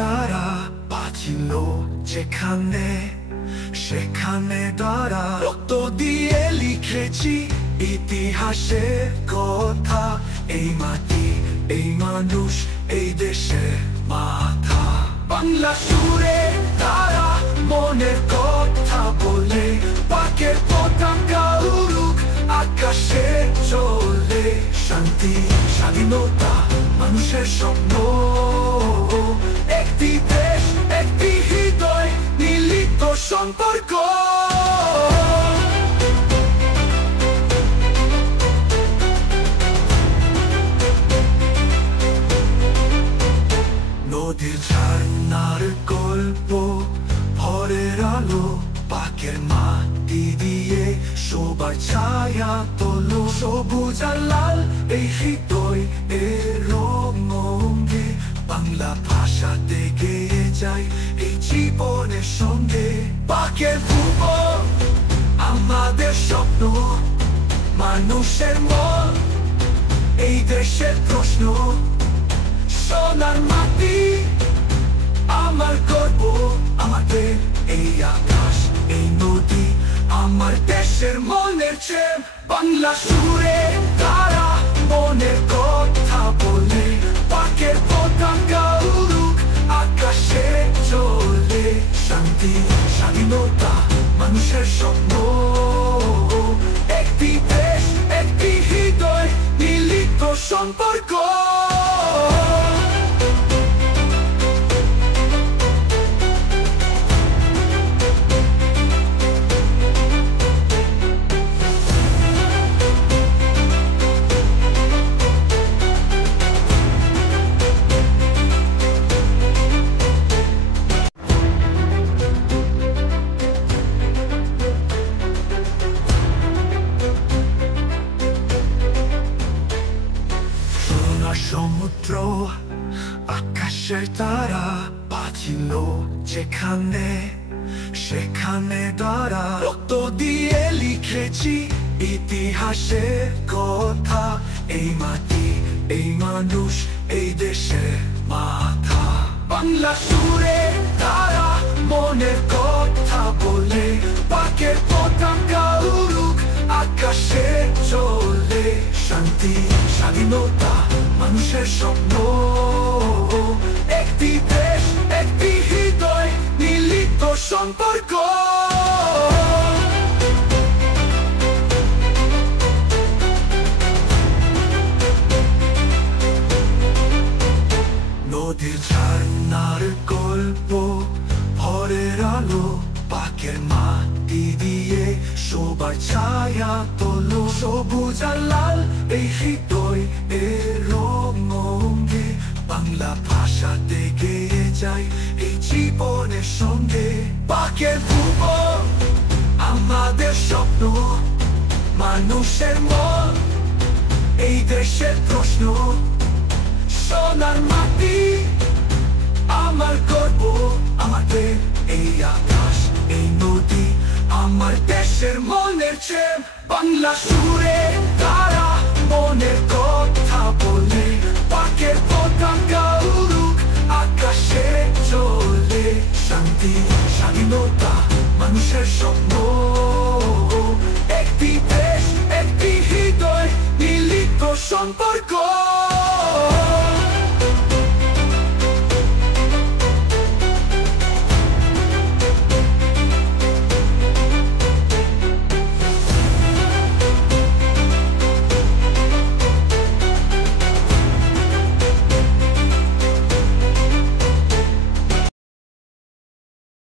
তারা বাঁচিল যেখানে সেখানে তারা রক্ত দিয়ে লিখেছি ইতিহাসের কথা। এই মাটি, এই মানুষ, এই দেশের মাথা। বাংলা সুরে তারা মনের কথা বলে, পাকের পতাকা উড়ুক আকাশে চলে। শান্তি, স্বাধীনতা, মানুষের স্বপ্ন, একটি দেশ, একটি হৃদয়, মিলিত সম্পর্ক। নদীর ঝর্ণার গল্প, ভোরের আলো, পাকের মাটি দিয়ে সবার ছায়া তোলো। সবুজ আর লাল এই হৃদয় এর রঙে, বাংলা ভাষাতে গেয়ে যায় এই জীবনের সঙ্গে। পাকের ভুবন আমাদের স্বপ্ন, মানুষের মন এই দেশের প্রশ্ন। সোনার মাটি আমার গর্ব, আমার প্রেম, এই আকাশ, এই নদী, আমার দেশের মনের চেন। বাংলা সুরে তারা মনের কথা বলে, পাকের পতাকা উড়ুক আকাশে চলে। শান্তি, স্বাধীনতা, মানুষের স্বপ্ন, একটি দেশ, একটি হৃদয়, মিলিত সম্পর্ক। সমুদ্র, আকাশের তারা বাঁচিল যেখানে সেখানে তারা রক্ত দিয়ে লিখেছি ইতিহাসের কথা। এই মাটি, এই মানুষ, এই দেশের মাথা। বাংলা সুরে তারা মনের কথা বলে, পাকের পতাকা উড়ুক আকাশে চলে। শান্তি, স্বাধীনতা, মানুষের স্বপ্ন, একটি দেশ, একটি হৃদয়, মিলিত সম্পর্ক। নদীর ঝর্ণার গল্প, ভোরের আলো, পাকের মাটি দিয়ে সবার ছায়া তোলো। সবুজ আর লাল এই হৃদয় এর রঙে, বাংলা ভাষাতে গেয়ে যায় এই জীবনের সঙ্গে। পাকের ভুবন আমাদের স্বপ্ন, মানুষের মন এই দেশের প্রশ্ন। সোনার মাটি আমার গর্ব, আমার প্রেম, এই আকাশ, এই নদী, আমার দেশের মনের চেন। বাংলা সুরে তারা মনের কথা বলে, পাকের পতাকা উড়ুক আকাশে চলে। শান্তি, স্বাধীনতা, মানুষের স্বপ্ন, একটি দেশ, একটি হৃদয়, মিলিত সম্পর্ক।